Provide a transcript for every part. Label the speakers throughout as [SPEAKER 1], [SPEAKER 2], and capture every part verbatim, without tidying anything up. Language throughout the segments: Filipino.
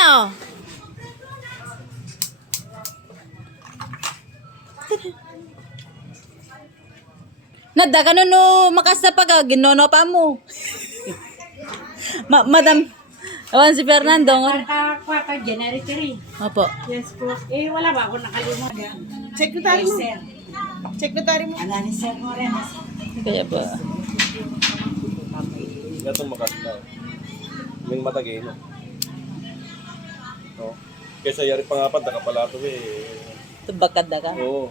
[SPEAKER 1] oh. Nada ka no makasa pag ginono pa mo. Ma Madam Awan si Fernando.
[SPEAKER 2] Kaka ka January.
[SPEAKER 1] Opo.
[SPEAKER 2] Yes po. Eh wala ba ako nakalimutan.
[SPEAKER 3] Secretary mo. Secretary mo.
[SPEAKER 2] Ano ni Sir Moreno?
[SPEAKER 1] Kaya ba?
[SPEAKER 4] Gatong makasta. May matagay no. No. Kaysa yari pa nga pa nakapalato eh.
[SPEAKER 1] Tubakad na ka.
[SPEAKER 4] Oo.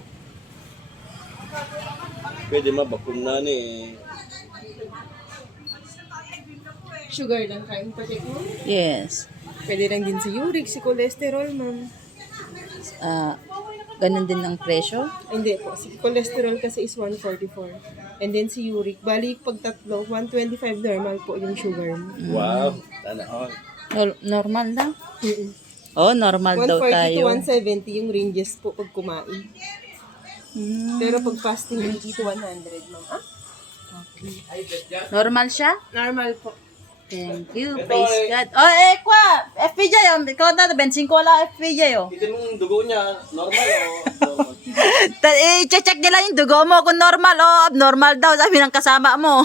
[SPEAKER 4] Pwede mabakun na ni.
[SPEAKER 3] Sugar lang kain patik mo.
[SPEAKER 1] Yes.
[SPEAKER 3] Pwede lang din si uric, si cholesterol, ma'am.
[SPEAKER 1] Ah, ganun din ang presyo.
[SPEAKER 3] Hindi po. Si cholesterol kasi is one forty-four. And then si uric, balik pag tatlo, one twenty-five normal po yung sugar mo.
[SPEAKER 4] Wow. Tana on.
[SPEAKER 1] Nor- normal lang.
[SPEAKER 3] Mm-mm.
[SPEAKER 1] Oh, normal daw
[SPEAKER 3] one forty to
[SPEAKER 1] tayo.
[SPEAKER 3] one seventy yung ranges po pag kumain.
[SPEAKER 1] Hmm.
[SPEAKER 3] Pero pag fasting, eighty to one hundred, ma'am. Ah?
[SPEAKER 1] Normal siya?
[SPEAKER 3] Normal po.
[SPEAKER 1] Thank you. Praise God. Oh, eh, kwa! F P J, oh. Ikaw na, bensin ko wala F P J, oh.
[SPEAKER 4] Ito mong dugo niya, normal o normal?
[SPEAKER 1] Ta- eh, check nila yung dugo mo kung normal o abnormal daw, sabi ng kasama mo.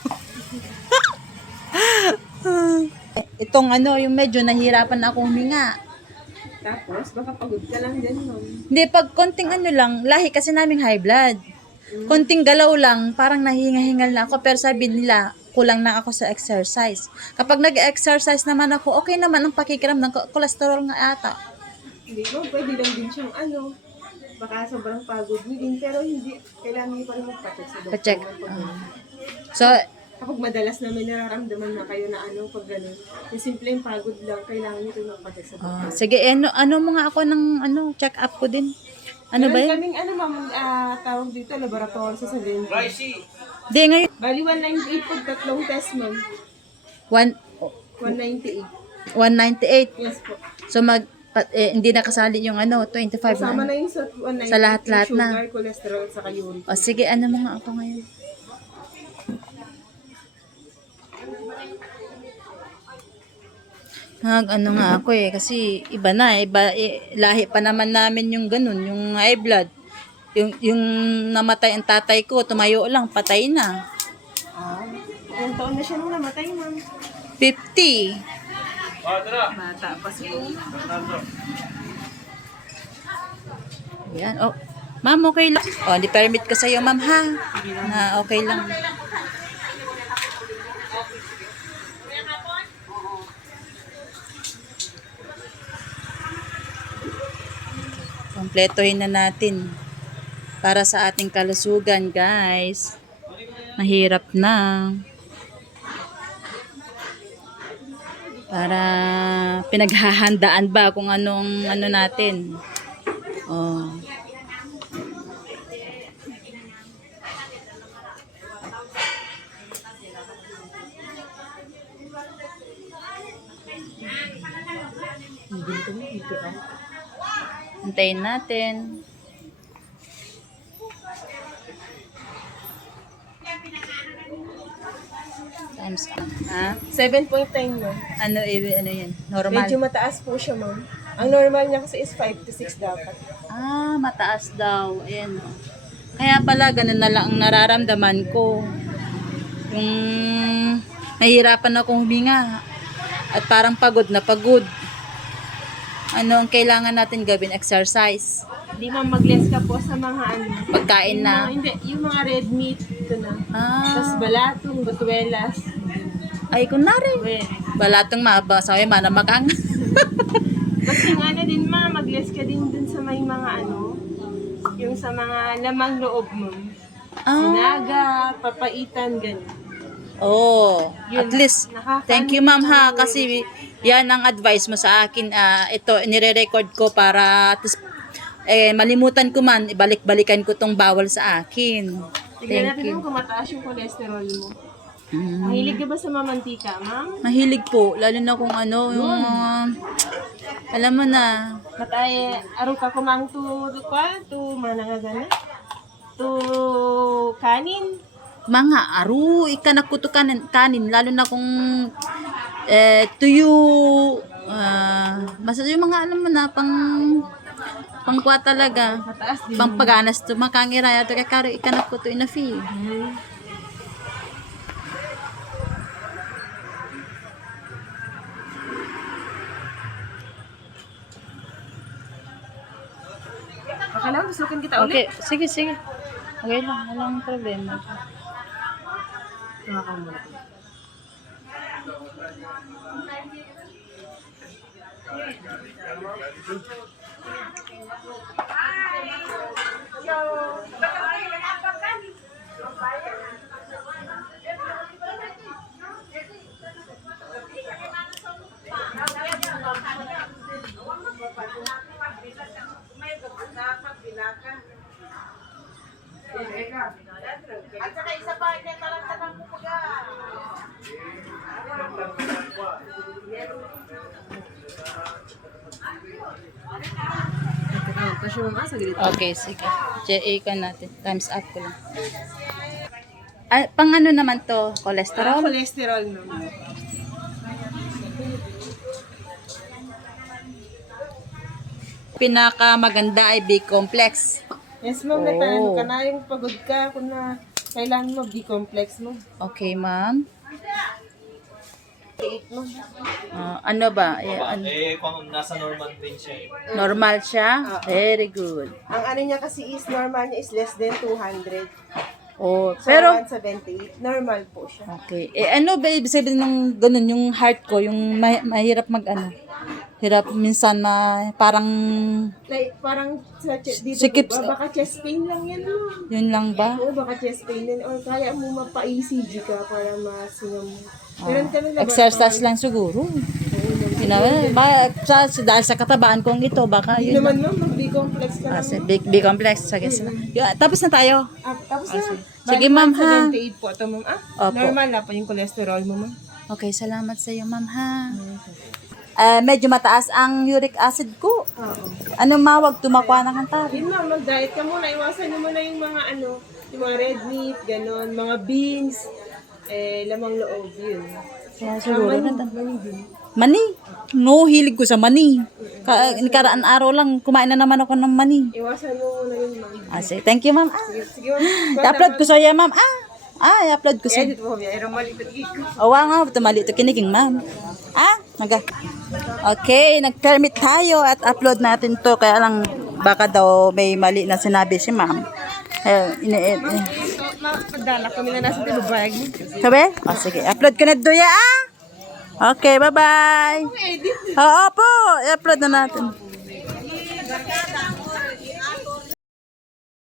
[SPEAKER 1] Itong ano, yung medyo nahirapan akong huminga.
[SPEAKER 3] Tapos, baka pagod ka lang din, ma'am.
[SPEAKER 1] Hindi, pag konting ano lang, lahi kasi naming high blood. Konting galaw lang, parang nahinga-hingal na ako. Pero sabi nila, kulang na ako sa exercise. Kapag nag-exercise naman ako, okay naman ang pakikiramdam ko. Cholesterol nga ata.
[SPEAKER 3] Hindi mo, pwede lang din siyang ano, baka sobrang pagod mo din, pero hindi, kailangan mo pa rin magpacheck sa doktor.
[SPEAKER 1] Pa-check.
[SPEAKER 3] Pag
[SPEAKER 1] Ah.
[SPEAKER 3] ganun.
[SPEAKER 1] So,
[SPEAKER 3] Kapag madalas na may nararamdaman na kayo na ano, pag gano'n, yung simpleng pagod lang, kailangan nyo ito magpacheck sa doktor.
[SPEAKER 1] ah, sige, ano, ano mo nga ako ng ano, check up ko din. Ano ba
[SPEAKER 3] Meron
[SPEAKER 1] yun?
[SPEAKER 3] kaming ano, ma'am, ah, tawag dito, laboratory sa Savente.
[SPEAKER 1] Di, ngayon,
[SPEAKER 3] Bali, one ninety-eight pag tatlong test, ma'am.
[SPEAKER 1] one,
[SPEAKER 3] one ninety-eight.
[SPEAKER 1] one ninety-eight.
[SPEAKER 3] Yes po.
[SPEAKER 1] So, mag, pa, eh, hindi nakasali yung ano, twenty-five
[SPEAKER 3] Kasama
[SPEAKER 1] na.
[SPEAKER 3] na yung sa one ninety-eight,
[SPEAKER 1] Sa lahat-lahat
[SPEAKER 3] yung
[SPEAKER 1] na.
[SPEAKER 3] sugar, cholesterol, at saka uric.
[SPEAKER 1] O, sige, ano mo nga ako ngayon? Nag, ano nga ako eh, kasi iba na, iba, eh, lahi pa naman namin yung ganun, yung high blood. Yung, yung namatay ang tatay ko, tumayo lang, patay na.
[SPEAKER 3] Ah, ilang taon na siya nung namatay, ma'am?
[SPEAKER 1] fifty.
[SPEAKER 3] Bata pa siya.
[SPEAKER 1] Yan, oh. Ma'am, okay lang. Oh, di permit ko sa'yo, ma'am, ha? Na okay lang. Kompletohin na natin para sa ating kalusugan, guys. Mahirap na. Para pinaghahandaan ba kung anong ano natin. Oh. Antayin natin. Times up. Ha?
[SPEAKER 3] seven point nine, ma'am.
[SPEAKER 1] Ano, eh, ano yan? Normal?
[SPEAKER 3] Medyo mataas po siya, ma'am. Ang normal niya kasi is five to six dapat.
[SPEAKER 1] Ah, mataas daw. Ayan. Oh. Kaya pala, ganun na lang ang nararamdaman ko. Yung nahihirapan akong huminga. At parang pagod na pagod. Ano ang kailangan natin gawin? Exercise.
[SPEAKER 3] Hindi, ma'am, mag-less ka po sa mga ano.
[SPEAKER 1] Pagkain
[SPEAKER 3] Yung mga,
[SPEAKER 1] na.
[SPEAKER 3] hindi, yung mga red meat, ito na. Tapos
[SPEAKER 1] Ah,
[SPEAKER 3] balatong, butuelas.
[SPEAKER 1] ay kunwari.
[SPEAKER 3] Well,
[SPEAKER 1] Balatong maba. Sabi, mana makang.
[SPEAKER 3] tapos yung ano din, ma'am, mag-less ka din dun sa may mga ano, yung sa mga lamang loob mo.
[SPEAKER 1] Ah,
[SPEAKER 3] Sinaga, papaitan, ganun.
[SPEAKER 1] oh, at
[SPEAKER 3] Yun,
[SPEAKER 1] least.
[SPEAKER 3] nakaka-
[SPEAKER 1] Thank you, ma'am, ha. Kasi yan ang advice mo sa akin. Ah, ito, nire-record ko para at least, eh, malimutan ko man, ibalik-balikan ko tong bawal sa akin.
[SPEAKER 3] Tignan
[SPEAKER 1] Thank
[SPEAKER 3] natin
[SPEAKER 1] you.
[SPEAKER 3] kung mataas yung cholesterol mo.
[SPEAKER 1] Mm.
[SPEAKER 3] Mahilig ka ba sa mamantika, ma'am?
[SPEAKER 1] Mahilig po, lalo na kung ano, yung mga, alam mo na,
[SPEAKER 3] Matay, aro ka kumang tu, kwa, tu, mana nga gana? Tu, kanin.
[SPEAKER 1] mga aru, ikanakuto kanin, kanin, lalo na kung eh, tuyo, ah, Basta yung mga alam mo na, pang pangkuha talaga.
[SPEAKER 3] Mataas din.
[SPEAKER 1] Pang paganas to, makangira. Ito kay karo ikanap ko to ina fee.
[SPEAKER 3] Akala ko susukin kita ulit.
[SPEAKER 1] Okay, sige, sige. Okay lang, walang problema.
[SPEAKER 3] Tumakan mo. Tapos yung mga saglit.
[SPEAKER 1] Okay, sige. J A ka natin. Times up ko lang. Ah, pang ano naman to?
[SPEAKER 3] Ah,
[SPEAKER 1] Cholesterol?
[SPEAKER 3] cholesterol naman.
[SPEAKER 1] Pinaka maganda ay B-complex.
[SPEAKER 3] Yes, ma'am.
[SPEAKER 1] Oh.
[SPEAKER 3] Natano ka na yung pagod ka. Kung na kailangan mo, B-complex mo.
[SPEAKER 1] Okay, ma'am.
[SPEAKER 3] eight mo.
[SPEAKER 1] Ah, ano ba? Eh, an-
[SPEAKER 4] Eh, pang nasa normal din siya eh.
[SPEAKER 1] normal siya? Very good.
[SPEAKER 3] Ang ano niya kasi is, normal niya is less than two hundred.
[SPEAKER 1] Oh,
[SPEAKER 3] So,
[SPEAKER 1] pero
[SPEAKER 3] one seventy-eight. Normal po siya.
[SPEAKER 1] okay. Eh ano ba ibig sabihin ng ganun yung heart ko, yung ma- mahirap mag ano? Hirap minsan na parang
[SPEAKER 3] Like, parang sa chest, dito
[SPEAKER 1] Sikip-
[SPEAKER 3] ba? Baka chest pain lang yan, ma'am.
[SPEAKER 1] yun lang ba?
[SPEAKER 3] Oo, baka chest pain din. Or kaya mo mapa-E C G ka para masinga mo. Meron kami laboratory.
[SPEAKER 1] Exercise lang siguro. Ginawa, ba, sa, dahil sa katabaan kong ito, baka
[SPEAKER 3] Hindi
[SPEAKER 1] yun
[SPEAKER 3] naman,
[SPEAKER 1] lang.
[SPEAKER 3] ma'am. Mag-B-complex ka lang.
[SPEAKER 1] Kasi big, big complex. Sige, sige. Yun, tapos na tayo.
[SPEAKER 3] Ah, tapos na.
[SPEAKER 1] Sige, ma'am, ha?
[SPEAKER 3] one seventy-eight po ito, ma'am. Ah,
[SPEAKER 1] Opo.
[SPEAKER 3] normal na pa yung cholesterol mo, ma'am.
[SPEAKER 1] Okay, salamat sa iyo, ma'am, ha? Eh, medyo mataas ang uric acid ko.
[SPEAKER 3] Oo.
[SPEAKER 1] Ano mawag, tumakwa ng kantari.
[SPEAKER 3] Yun, ma'am. Mag-diet ka muna. Iwasan mo muna yung mga ano, yung mga red meat, ganon, mga beans, eh, lamang loob, yun.
[SPEAKER 1] Kaya siguro
[SPEAKER 3] Mani,
[SPEAKER 1] na.
[SPEAKER 3] mani din.
[SPEAKER 1] Mani. No, hilig ko sa mani. Ka karaan araw lang, kumain na naman ako ng mani.
[SPEAKER 3] Iwasan mo muna yun, ma'am.
[SPEAKER 1] Ah, sige. Thank you, ma'am. Ah,
[SPEAKER 3] Sige, sige, ma'am.
[SPEAKER 1] i-upload ko sa iyo, ma'am. Ah, ah, i-upload ko sa iyo.
[SPEAKER 3] Edit mo, ma'am. Aram mali, ba't ko?
[SPEAKER 1] O, wow, nga, tumali ito kiniging, ma'am. Ah, naga. Okay, nag-permit tayo at upload natin to. Kaya lang, baka daw may mali na sinabi si ma'am. Eh, ini eh, eh.
[SPEAKER 3] Padala kami na nasa tinubayag mo.
[SPEAKER 1] Sabi? O, sige. Upload ko na doya, ah. Okay, bye-bye. Oo po, i-upload na natin.